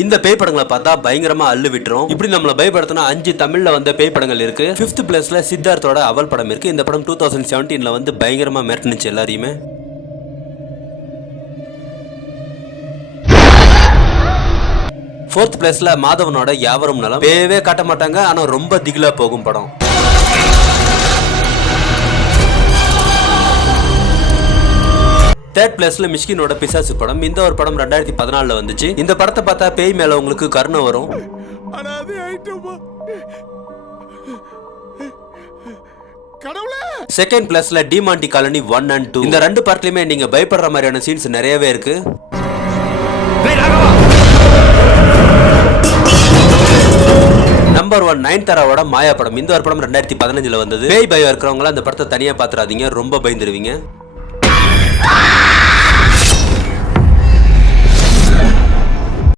இந்த பேய் படங்களை பார்த்தா பயங்கரமா அள்ளு விட்டுரும். இப்படி நம்மள பயப்படுத்தினா 5 தமிழ்ல வந்த பேய் படங்கள் இருக்கு. 5th பிளேஸ்ல சித்தார்த்தோட அவல் படம் இருக்கு. இந்த படம் 2017ல வந்து பயங்கரமா மிரட்டுனுச்சு எல்லாரையுமே. 4th பிளேஸ்ல மாதவனோட யாவரும் நலம். பேயவே காட்ட மாட்டாங்க, ஆனா ரொம்ப திகிலா போகும் படம். 3rd பிளேஸ்ல மிஷ்கினோட பிசாசு படம். இந்த ஒரு படம் 2014ல வந்துச்சு. இந்த படத்தை பார்த்தா பேய் மேல உங்களுக்கு கருணை வரும். 2nd பிளேஸ்ல டிமாண்டி காலனி 1 and 2. இந்த 2 பார்ட்லயுமே நீங்க பயப்படுற மாதிரியான சீன்ஸ் நிறையவே இருக்கு. நம்பர் 1 நயன்தாராவோட மாயா படம். இந்த ஒரு படம் 2015ல வந்தது. பேய் பயம் இருக்கிறவங்க அந்த படத்தை தனியா பாத்துறாதீங்க, ரொம்ப பயந்துருவீங்க.